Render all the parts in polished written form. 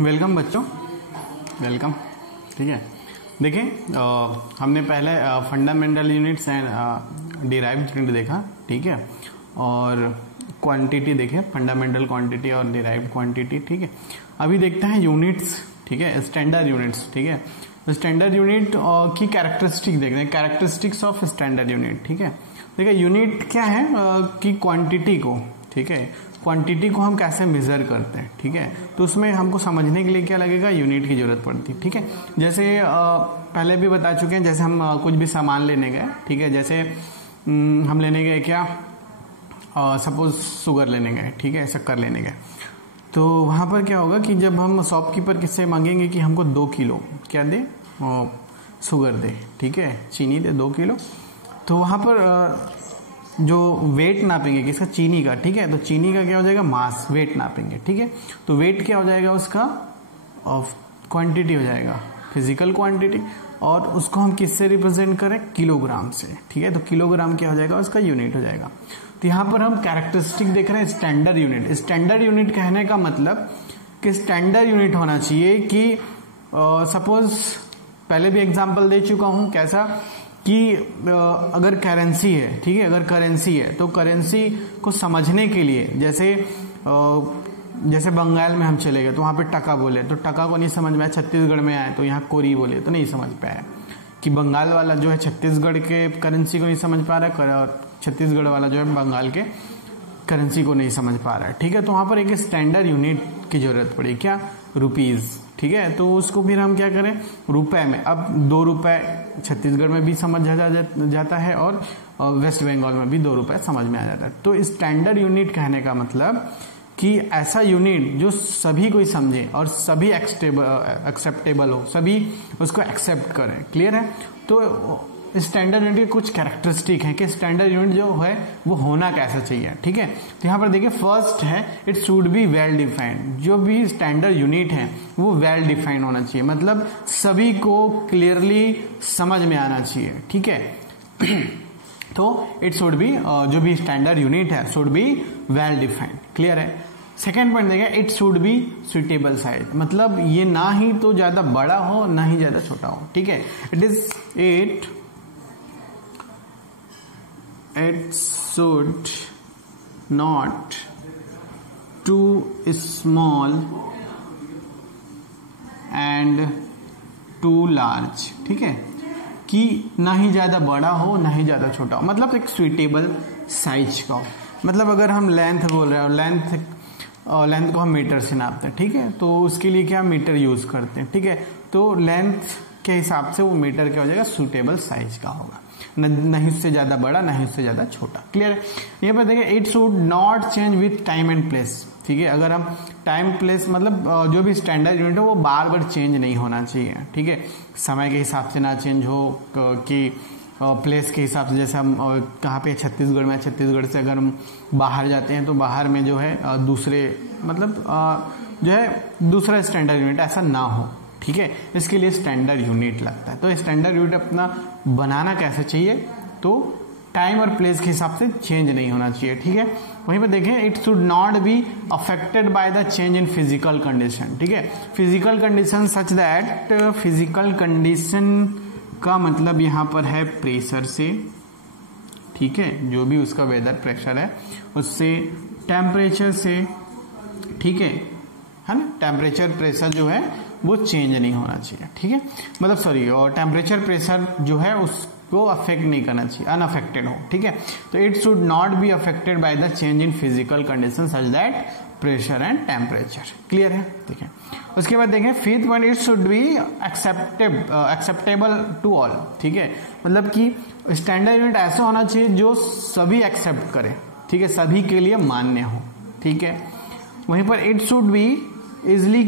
Welcome बच्चों, welcome. ठीक है, देखें हमने पहले fundamental units and derived unit देखा। ठीक है, और क्वांटिटी देखें, फंडामेंटल क्वांटिटी और डिराइव्ड क्वांटिटी। ठीक है, अभी देखते हैं यूनिट्स। ठीक है, स्टैंडर्ड यूनिट्स। ठीक है, स्टैंडर्ड यूनिट की कैरेक्टरिस्टिक देखते हैं, कैरेक्टरिस्टिक्स ऑफ स्टैंडर्ड यूनिट। ठीक है, देखिए यूनिट क्या है कि क्वांटिटी को, ठीक है, क्वांटिटी को हम कैसे मेजर करते हैं। ठीक है, तो उसमें हमको समझने के लिए क्या लगेगा, यूनिट की जरूरत पड़ती है। ठीक है, जैसे पहले भी बता चुके हैं, जैसे हम कुछ भी सामान लेने गए। ठीक है, जैसे हम लेने गए क्या, सपोज शुगर लेने गए। ठीक है, शक्कर लेने गए, तो वहां पर क्या होगा कि जब हम शॉपकीपर किससे मांगेंगे कि हमको 2 किलो क्या दे, शुगर दे। ठीक है, चीनी दे 2 किलो, तो वहां पर जो वेट नापेंगे किसका, चीनी का। ठीक है, तो चीनी का क्या हो जाएगा, मास, वेट नापेंगे। ठीक है, तो वेट क्या हो जाएगा उसका, क्वांटिटी हो जाएगा, फिजिकल क्वांटिटी, और उसको हम किससे रिप्रेजेंट करें, किलोग्राम से। ठीक है, तो किलोग्राम क्या हो जाएगा, उसका यूनिट हो जाएगा। तो यहां पर हम कैरेक्टरिस्टिक देख रहे हैं, स्टैंडर्ड यूनिट। स्टैंडर्ड यूनिट कहने का मतलब कि स्टैंडर्ड यूनिट होना चाहिए कि सपोज पहले भी एग्जांपल दे चुका हूं, कैसा कि अगर करेंसी है, ठीक है, अगर करेंसी है तो करेंसी को समझने के लिए, जैसे बंगाल में हम चले गए तो वहां पे टका बोले तो टका को नहीं समझ में आया, छत्तीसगढ़ में आए तो यहाँ कोरी बोले तो नहीं समझ पाया, कि बंगाल वाला जो है छत्तीसगढ़ के करेंसी को नहीं समझ पा रहा है, और छत्तीसगढ़ वाला जो है बंगाल के करेंसी को नहीं समझ पा रहा है। ठीक है, तो वहां पर एक स्टैंडर्ड यूनिट की जरूरत पड़ी, क्या, रुपीज। ठीक है, तो उसको फिर हम क्या करें, रुपए में। अब 2 रुपए छत्तीसगढ़ में भी समझ जाता है और वेस्ट बंगाल में भी 2 रुपए समझ में आ जाता है। तो स्टैंडर्ड यूनिट कहने का मतलब कि ऐसा यूनिट जो सभी कोई समझे और सभी एक्सेप्टेबल हो, सभी उसको एक्सेप्ट करें। क्लियर है? तो स्टैंडर्ड यूनिट के कुछ कैरेक्टरिस्टिक है कि स्टैंडर्ड यूनिट जो है वो होना कैसा चाहिए। ठीक है, तो यहां पर देखिए फर्स्ट है, it should be well defined. जो भी स्टैंडर्ड यूनिट है वो वेल डिफाइंड होना चाहिए, मतलब सभी को क्लियरली समझ में आना चाहिए। ठीक है, तो इट शुड बी, जो भी स्टैंडर्ड यूनिट है should be well defined. Clear है? सेकेंड पॉइंट देखिए, it should be suitable size, मतलब ये ना ही तो ज्यादा बड़ा हो ना ही ज्यादा छोटा हो। ठीक है, it should not too small and too large। ठीक है, कि ना ही ज्यादा बड़ा हो ना ही ज्यादा छोटा हो, मतलब एक सुइटेबल साइज का हो। मतलब अगर हम लेंथ बोल रहे हो, लेंथ को हम मीटर से नापते हैं। ठीक है, तो उसके लिए क्या मीटर यूज करते हैं। ठीक है, तो लेंथ के हिसाब से वो मीटर क्या हो जाएगा, सुटेबल साइज का होगा, नहीं उससे ज्यादा बड़ा नहीं उससे ज्यादा छोटा। क्लियर है? ये पर देखिए, it should not change with time and place. ठीक है, अगर हम टाइम प्लेस मतलब जो भी स्टैंडर्ड यूनिट है वो बार बार चेंज नहीं होना चाहिए। ठीक है, समय के हिसाब से ना चेंज हो, कि प्लेस के हिसाब से, जैसे हम कहाँ पे छत्तीसगढ़ में, छत्तीसगढ़ से अगर हम बाहर जाते हैं तो बाहर में जो है दूसरे, मतलब जो है दूसरा स्टैंडर्ड यूनिट ऐसा ना हो। ठीक है, इसके लिए स्टैंडर्ड यूनिट लगता है। तो स्टैंडर्ड यूनिट अपना बनाना कैसे चाहिए, तो टाइम और प्लेस के हिसाब से चेंज नहीं होना चाहिए। ठीक है, वहीं पर देखें, it should not be affected by the change in physical condition. ठीक है, physical condition such that, physical condition का मतलब यहां पर है प्रेशर से। ठीक है, जो भी उसका वेदर प्रेशर है उससे, टेम्परेचर से। ठीक है ना, टेम्परेचर प्रेशर जो है वो चेंज नहीं होना चाहिए। ठीक है, मतलब सॉरी, और टेम्परेचर प्रेशर जो है उसको अफेक्ट नहीं करना चाहिए, अनअफेक्टेड हो। ठीक है, तो it should not be affected by the change in physical condition such that pressure and temperature. Clear है? देखें, उसके बाद देखें fifth point, it should be acceptable to all. ठीक है, मतलब कि स्टैंडर्ड यूनिट ऐसा होना चाहिए जो सभी एक्सेप्ट करे। ठीक है, सभी के लिए मान्य हो। ठीक है, वहीं पर it should be easily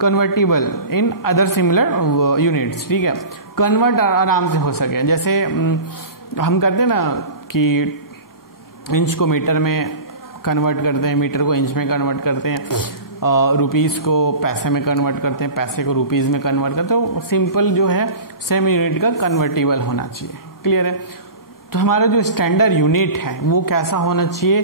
convertible in other similar units. ठीक है, कन्वर्ट आराम से हो सके, जैसे हम करते हैं ना कि इंच को मीटर में कन्वर्ट करते हैं, मीटर को इंच में कन्वर्ट करते हैं, रुपीस को पैसे में कन्वर्ट करते हैं, पैसे को रुपीस में कन्वर्ट करते हैं। तो सिंपल जो है सेम यूनिट का कन्वर्टेबल होना चाहिए। क्लियर है? तो हमारा जो स्टैंडर्ड यूनिट है वो कैसा होना चाहिए,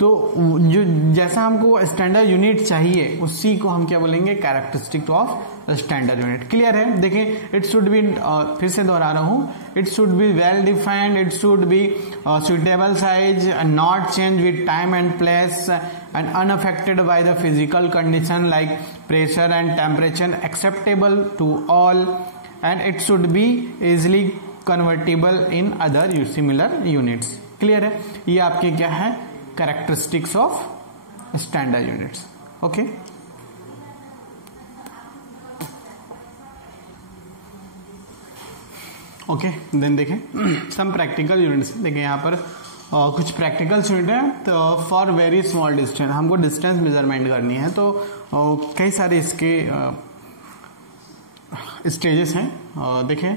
तो जो जैसा हमको स्टैंडर्ड यूनिट चाहिए उसी को हम क्या बोलेंगे, characteristic of standard unit. Clear है? देखें, इट शुड बी, फिर से दोहरा रहा हूं, it should be well defined, it should be suitable size, not change with time and place, and unaffected by the physical condition like pressure and temperature, acceptable to all, and it should be easily convertible in other similar units। Clear है? ये आपके क्या है, characteristics of standard units. Okay, okay, then देखें some practical units. देखें यहाँ पर कुछ प्रैक्टिकल यूनिट है। तो फॉर वेरी स्मॉल डिस्टेंस, हमको डिस्टेंस मेजरमेंट करनी है, तो कई सारे इसके स्टेजेस हैं। देखें,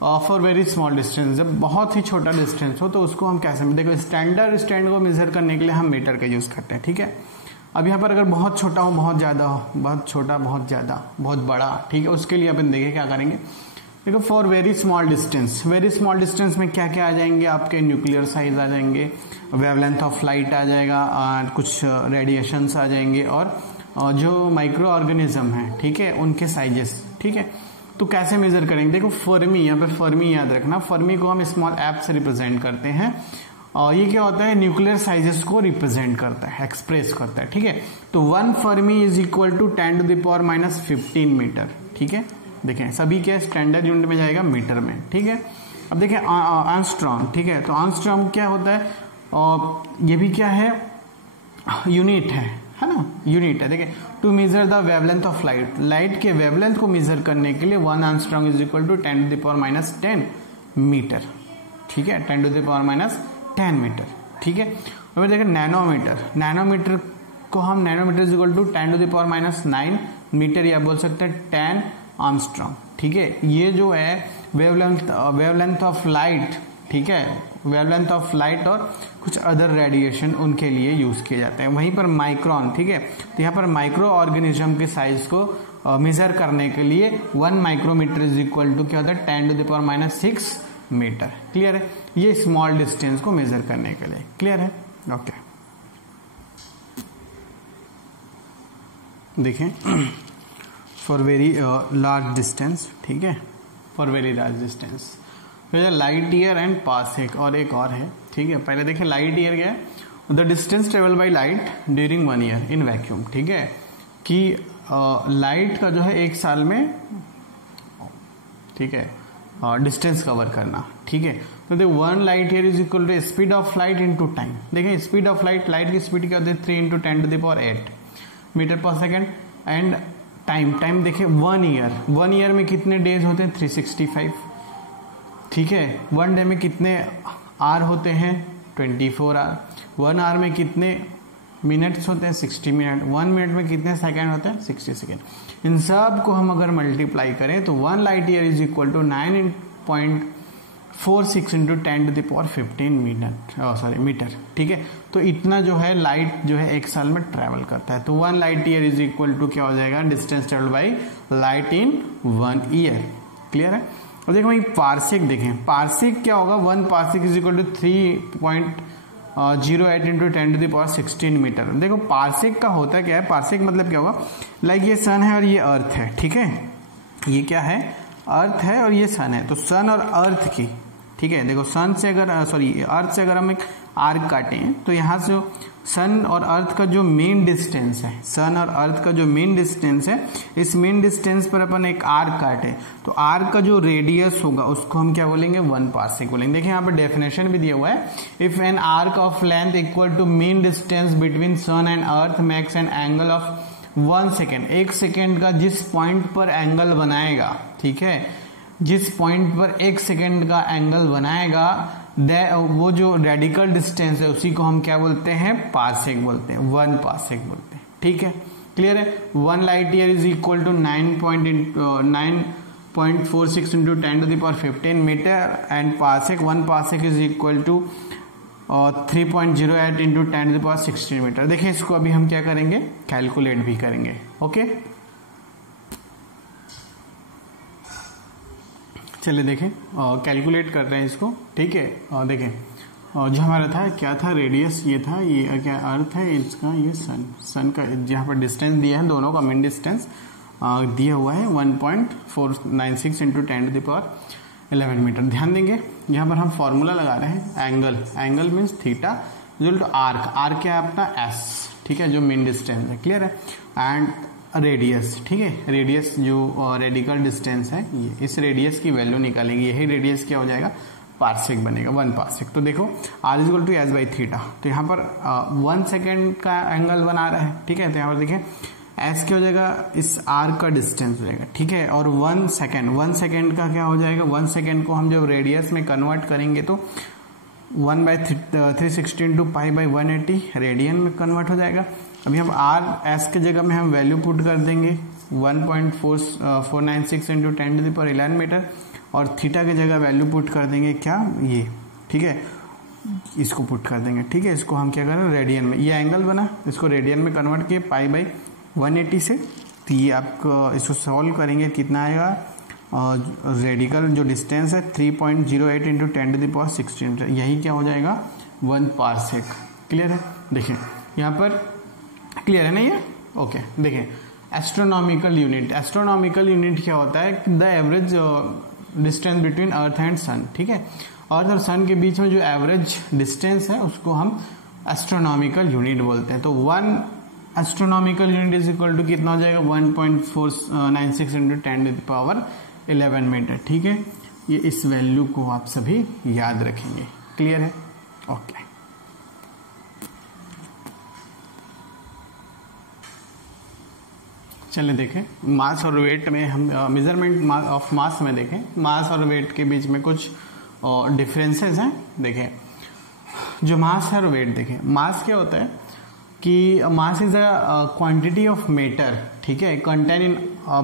फॉर वेरी स्मॉल डिस्टेंस, जब बहुत ही छोटा डिस्टेंस हो तो उसको हम कैसे, देखो स्टैंडर्ड स्टैंड को मेजर करने के लिए हम मीटर का यूज करते हैं। ठीक है, अब यहाँ पर अगर बहुत छोटा हो, बहुत ज्यादा हो, बहुत छोटा, बहुत ज्यादा, बहुत बड़ा, ठीक है, उसके लिए अपन देखें क्या करेंगे। देखो, for very small distance, very small distance में क्या क्या आ जाएंगे, आपके न्यूक्लियर साइज आ जाएंगे, वेवलेंथ ऑफ लाइट आ जाएगा, कुछ रेडिएशंस आ जाएंगे, और जो माइक्रो ऑर्गेनिज्म है, ठीक है, उनके साइजेस। ठीक है, तो कैसे मेजर करेंगे? देखो, फर्मी, यहाँ पे फर्मी याद रखना, फर्मी को हम स्मॉल एफ से रिप्रेजेंट करते हैं, और ये क्या होता है, न्यूक्लियर साइजेस को रिप्रेजेंट करता है, एक्सप्रेस करता है। ठीक है, तो 1 fermi is equal to 10⁻⁻15 metre. ठीक है, देखें सभी क्या स्टैंडर्ड यूनिट में जाएगा, मीटर में। ठीक है, अब देखें एंगस्ट्रॉम। ठीक है, तो एंगस्ट्रॉम क्या होता है, और ये भी क्या है, यूनिट है ना, यूनिट है। देखिए, to measure the wavelength of light, light के वेवलेंथ को मेजर करने के लिए 1 angstrom is equal to 10⁻10 metre. ठीक है, 10⁻10 मीटर। ठीक है, अब देखिए नैनोमीटर, नैनोमीटर को हम nanometre is equal to 10⁻9 metre, या बोल सकते हैं 10 एंगस्ट्रॉम। ठीक है, ये जो है वेवलेंथ ऑफ लाइट, ठीक है, वेवलेंथ ऑफ लाइट और कुछ अदर रेडिएशन उनके लिए यूज किए जाते हैं। वहीं पर माइक्रोन, ठीक है, तो यहाँ पर माइक्रो ऑर्गेनिज्म के साइज को मेजर करने के लिए 1 माइक्रोमीटर इज इक्वल टू क्या होता है, 10⁻6 मीटर। क्लियर है? ये स्मॉल डिस्टेंस को मेजर करने के लिए। क्लियर है? ओके, देखें, फॉर वेरी लार्ज डिस्टेंस, ठीक है, फॉर वेरी लार्ज डिस्टेंस, फिर लाइट ईयर एंड पार्सेक, और एक और है। ठीक है, पहले देखें लाइट ईयर क्या है, the distance travel by light during 1 year in vacuum. ठीक है, कि लाइट का जो है 1 साल में, ठीक है, डिस्टेंस कवर करना। ठीक है, तो देखो 1 light year is equal to speed of light into time. देखें स्पीड ऑफ लाइट, लाइट की स्पीड क्या होती है, 3 × 10⁸ मीटर पर सेकेंड, एंड टाइम देखिए 1 ईयर, 1 ईयर में कितने डेज होते हैं, 365। ठीक है, 1 डे में कितने आवर होते हैं, 24 आवर। 1 आवर में कितने मिनट्स होते हैं, 60 मिनट। 1 मिनट में कितने सेकंड होते हैं, 60 सेकंड। इन सब को हम अगर मल्टीप्लाई करें तो 1 light year is equal to 9.46 × 10⁻15 metre. ठीक है, तो इतना जो है लाइट जो है 1 साल में ट्रेवल करता है। तो 1 light year is equal to क्या हो जाएगा, distance travel by light in 1 year. Clear है? और देखो वही पार्सेक, देखें पार्सेक क्या होगा, 1 parsec is equal to 3.08 × 10⁻16 metre. देखो पार्सेक का होता क्या है, पार्सेक मतलब क्या होगा, लाइक ये सन है और ये अर्थ है। ठीक है, ये क्या है, अर्थ है और ये सन है, तो सन और अर्थ की, ठीक है, देखो सन से अगर अर्थ से अगर हम एक आर्क काटें तो यहाँ से सन और अर्थ का जो मेन डिस्टेंस है, सन और अर्थ का जो मेन डिस्टेंस है, इस मेन डिस्टेंस पर अपन एक आर्क काटे तो आर्क का जो रेडियस होगा उसको हम क्या बोलेंगे, 1 पार्सेक बोलेंगे। देखिए यहाँ पर डेफिनेशन भी दिया हुआ है, if an arc of length equal to mean distance between sun and earth makes an angle of 1 second, 1 second का जिस पॉइंट पर एंगल बनाएगा, ठीक है, जिस पॉइंट पर 1 सेकेंड का एंगल बनाएगा, वो जो रेडिकल डिस्टेंस है उसी को हम क्या बोलते हैं, पार्सेक बोलते हैं, 1 पार्सेक बोलते हैं। ठीक है, क्लियर है? 1 light year is equal to 9.46 × 10⁻15 metre, and parsec 1 parsec is equal to 3.08 × 10⁻16 metre. देखिए इसको अभी हम क्या करेंगे, कैलकुलेट भी करेंगे। ओके, चलिए देखें कैलकुलेट कर रहे हैं इसको। ठीक है, देखें और जो हमारा था क्या था, रेडियस ये था, ये क्या अर्थ है, इसका ये सन का जहाँ पर डिस्टेंस दिया है, दोनों का मीन डिस्टेंस दिया हुआ है 1.496 इंटू 10⁻11 मीटर। ध्यान देंगे यहाँ पर हम फॉर्मूला लगा रहे हैं angle means theta equal to arc क्या है अपना एस, ठीक है, जो मीन डिस्टेंस है, क्लियर है, एंड रेडियस, ठीक है, रेडियस जो रेडिकल डिस्टेंस है ये, इस रेडियस की वैल्यू निकालेंगे, यही रेडियस क्या हो जाएगा, पार्सेक बनेगा, 1 पार्सेक। तो देखो R is equal to S by theta, तो यहाँ पर 1 सेकेंड का एंगल बना रहा है, ठीक है, तो यहाँ पर देखिए एस क्या हो जाएगा, इस आर का डिस्टेंस हो जाएगा, ठीक है, और 1 सेकेंड का क्या हो जाएगा, 1 सेकेंड को हम जब रेडियस में कन्वर्ट करेंगे तो 1/360 इंटू पाई बाई 180 रेडियन में कन्वर्ट हो जाएगा। अभी हम आर एस के जगह में हम वैल्यू पुट कर देंगे 1.496 इंटू 10⁻11 मीटर, और थीटा की जगह वैल्यू पुट कर देंगे क्या, ये, ठीक है, इसको पुट कर देंगे, ठीक है, इसको हम क्या करें रेडियन में, ये एंगल बना, इसको रेडियन में कन्वर्ट किए पाई बाई 180 से, तो ये आपको इसको सॉल्व करेंगे कितना आएगा, रेडिकल जो डिस्टेंस है 3.08 इंटू 10⁻16, यही क्या हो जाएगा 1 पार्सेक, क्लियर है। देखिए यहाँ पर क्लियर है ना ये, ओके। देखिए एस्ट्रोनॉमिकल यूनिट क्या होता है, the average distance between earth and sun, ठीक है, अर्थ और सन के बीच में जो एवरेज डिस्टेंस है उसको हम एस्ट्रोनॉमिकल यूनिट बोलते हैं। तो 1 astronomical unit is equal to कितना हो जाएगा 1.496 इंटू 10⁻11 मीटर, ठीक है, ये इस वैल्यू को आप सभी याद रखेंगे, क्लियर है, ओके। चलिए देखें मास और वेट में हम मेजरमेंट ऑफ मास में देखें, मास और वेट के बीच में कुछ डिफरेंसेस हैं। देखें जो मास है और वेट, देखें मास क्या होता है कि mass is a quantity of matter, ठीक है, कंटेन इन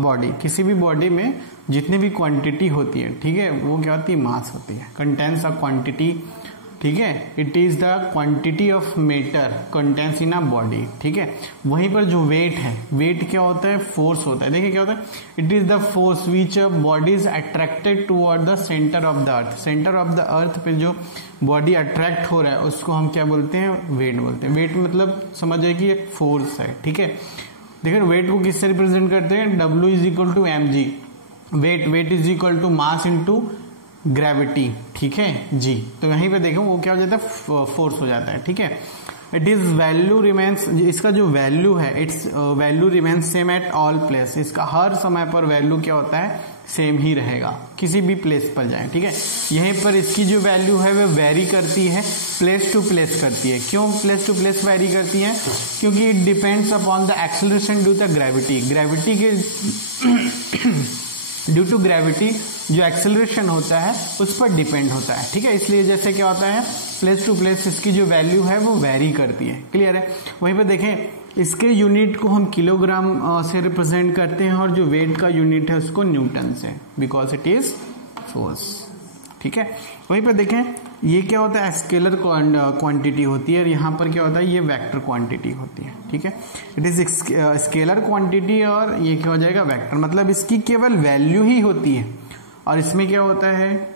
बॉडी, किसी भी बॉडी में जितनी भी क्वांटिटी होती है, ठीक है, वो क्या होती है, मास होती है, कंटेन्स अ क्वांटिटी, ठीक है, it is the quantity of matter contains in a body, ठीक है। वहीं पर जो वेट है, वेट क्या होता है, फोर्स होता है। देखिए क्या होता है, it is the force which body is attracted toward the centre of the earth, centre of the earth पे जो बॉडी अट्रैक्ट हो रहा है उसको हम क्या बोलते हैं, वेट बोलते हैं। वेट मतलब समझिए कि एक फोर्स है, ठीक है। देखिए वेट को किससे रिप्रेजेंट करते हैं, W is equal to mg, weight is equal to mass into gravity, ठीक है जी। तो यहीं पे देखो वो क्या हो जाता है, फोर्स हो जाता है, ठीक है। इट इज वैल्यू रिमेन्स, इसका जो वैल्यू है, it's value remains same at all place, इसका हर समय पर वैल्यू क्या होता है, सेम ही रहेगा, किसी भी प्लेस पर जाए, ठीक है। यहीं पर इसकी जो वैल्यू है वो वेरी करती है, प्लेस टू प्लेस करती है। क्यों प्लेस टू प्लेस वेरी करती है, क्योंकि it depends upon the acceleration due the gravity, gravity के ड्यू टू ग्रेविटी जो एक्सेलरेशन होता है उस पर डिपेंड होता है, ठीक है। इसलिए जैसे क्या होता है, प्लेस टू प्लेस इसकी जो वैल्यू है वो वेरी करती है, क्लियर है। वहीं पर देखें इसके यूनिट को हम किलोग्राम से रिप्रेजेंट करते हैं, और जो वेट का यूनिट है उसको न्यूटन से, बिकॉज इट इज फोर्स, ठीक है। वहीं पर देखें ये क्या होता है, स्केलर क्वांटिटी होती है, और यहाँ पर क्या होता है, ये वेक्टर क्वांटिटी होती है, ठीक है। इट इज स्केलर क्वांटिटी, और ये क्या हो जाएगा, वेक्टर, मतलब इसकी केवल वैल्यू ही होती है, और इसमें क्या होता है,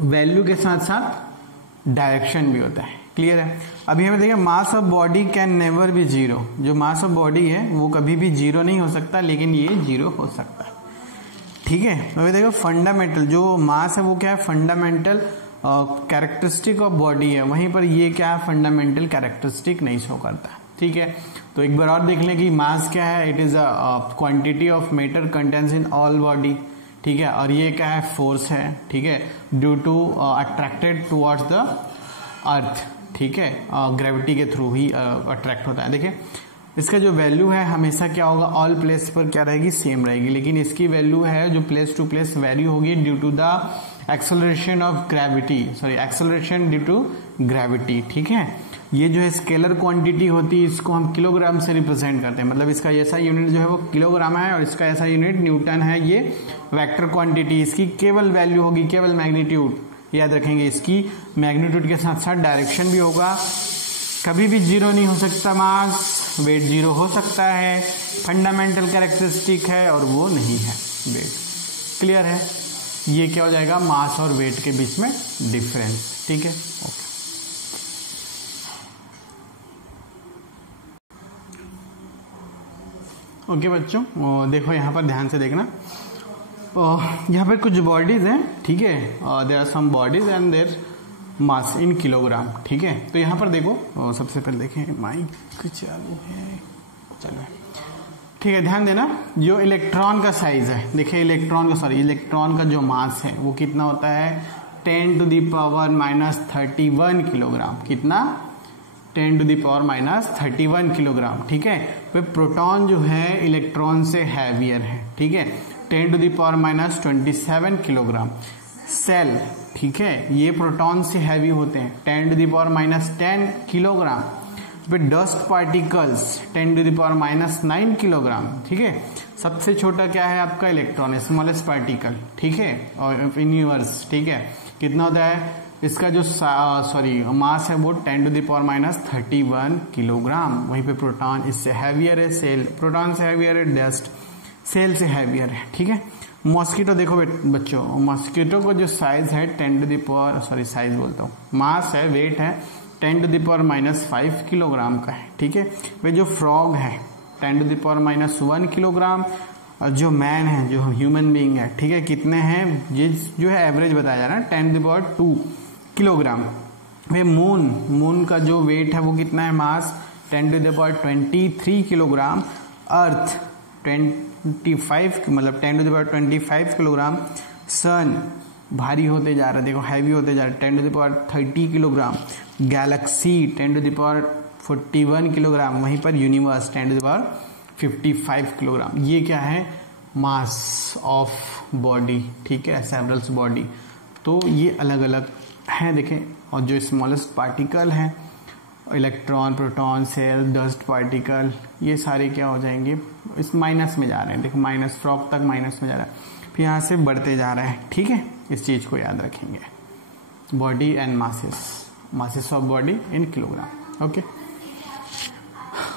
वैल्यू के साथ साथ डायरेक्शन भी होता है, क्लियर है। अभी हमें देखिए mass of body can never be zero, जो मास ऑफ बॉडी है वो कभी भी जीरो नहीं हो सकता, लेकिन ये जीरो हो सकता है, ठीक है। अभी देखो फंडामेंटल जो मास है वो क्या है, फंडामेंटल कैरेक्टरिस्टिक ऑफ बॉडी है, वहीं पर ये क्या है, फंडामेंटल कैरेक्टरिस्टिक नहीं शो करता, ठीक है। तो एक बार और देख लें कि मास क्या है, it is a quantity of matter contains in all body, ठीक है, और ये क्या है, फोर्स है, ठीक है, due to attracted towards the earth, ठीक है, ग्रेविटी के थ्रू ही अट्रैक्ट होता है। देखिए इसका जो वैल्यू है हमेशा क्या होगा, ऑल प्लेस पर क्या रहेगी, सेम रहेगी, लेकिन इसकी वैल्यू है जो प्लेस टू प्लेस वैरी होगी due to the acceleration of gravity, sorry acceleration due to gravity, ठीक है। ये जो है स्केलर क्वांटिटी होती है, इसको हम किलोग्राम से रिप्रेजेंट करते हैं, मतलब इसका ऐसा यूनिट जो है वो किलोग्राम है, और इसका ऐसा यूनिट न्यूटन है। ये वेक्टर क्वांटिटी, इसकी केवल वैल्यू होगी, केवल मैग्नीट्यूड याद रखेंगे, इसकी मैग्नीट्यूड के साथ साथ डायरेक्शन भी होगा, कभी भी जीरो नहीं हो सकता मास, वेट जीरो हो सकता है, फंडामेंटल कैरेक्टरिस्टिक है और वो नहीं है वेट, क्लियर है। ये क्या हो जाएगा, मास और वेट के बीच में डिफरेंस, ठीक है, ओके। ओके बच्चों, देखो यहाँ पर ध्यान से देखना, यहाँ पर कुछ बॉडीज हैं, ठीक है, there are some bodies and their mass in kilogram, ठीक है। तो यहाँ पर देखो, सबसे पहले देखें, माइक चालू है, चलो ठीक है, ध्यान देना, जो इलेक्ट्रॉन का साइज है, देखिए इलेक्ट्रॉन का जो मास है वो कितना होता है, 10 to the power -31 किलोग्राम। कितना? 10 to the power -31 किलोग्राम, ठीक है। तो प्रोटॉन जो है इलेक्ट्रॉन से हैवियर है, ठीक है, 10 to the power -27 kilogram. Cell, ठीक है, ये प्रोटॉन से हैवी होते हैं, 10 to the power -10 किलोग्राम। फिर dust particles 10 to the power -9 kilogram, ठीक है। सबसे छोटा क्या है आपका इलेक्ट्रॉन, स्मॉलेस्ट पार्टिकल, ठीक है, और यूनिवर्स, ठीक है, कितना होता है इसका जो मास है वो 10 to the power -31 किलोग्राम। वहीं पे प्रोटॉन इससे हैवियर है, सेल प्रोटॉन से हैवियर है, डस्ट सेल से हैवियर है, ठीक है। मॉस्किटो देखो बच्चों, मॉस्किटो को जो साइज है 10 to the power साइज बोलता हूँ, मास है, वेट है 10 to the power -5 किलोग्राम का है, ठीक है। वे जो फ्रॉग है 10 to the power -1 किलोग्राम, और जो मैन है, जो ह्यूमन बीइंग है, ठीक है, कितने हैं, ये जो है एवरेज बताया जा रहा है 10 to the power 2 kilogram. Way moon का जो वेट है वो कितना है, मास 10 to the power 23 किलोग्राम। अर्थ 25 मतलब 10 to the power 25 किलोग्राम। सन भारी होते जा रहा है, देखो हैवी होते जा रहा है, 10 to the power 30 kilogram. Galaxy 10 to the power 41 kilogram. वहीं पर universe 10 to the power 55 kilogram. ये क्या है, मास ऑफ बॉडी, ठीक है, सेवरल्स बॉडी। तो ये अलग अलग हैं, देखें, और जो स्मॉलेस्ट पार्टिकल हैं, electron, proton, cell, dust particle, ये सारे क्या हो जाएंगे, इस माइनस में जा रहे हैं, देखो माइनस, फ्रॉक तक माइनस में जा रहा है, फिर यहाँ से बढ़ते जा रहे हैं, ठीक है। इस चीज को याद रखेंगे, body and masses of body in kilogram.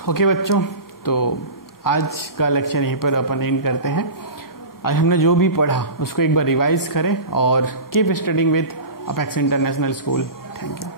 Okay बच्चों, तो आज का लेक्चर यहीं पर अपन एंड करते हैं। आज हमने जो भी पढ़ा उसको एक बार रिवाइज करें और keep studying with apex international school. Thank you.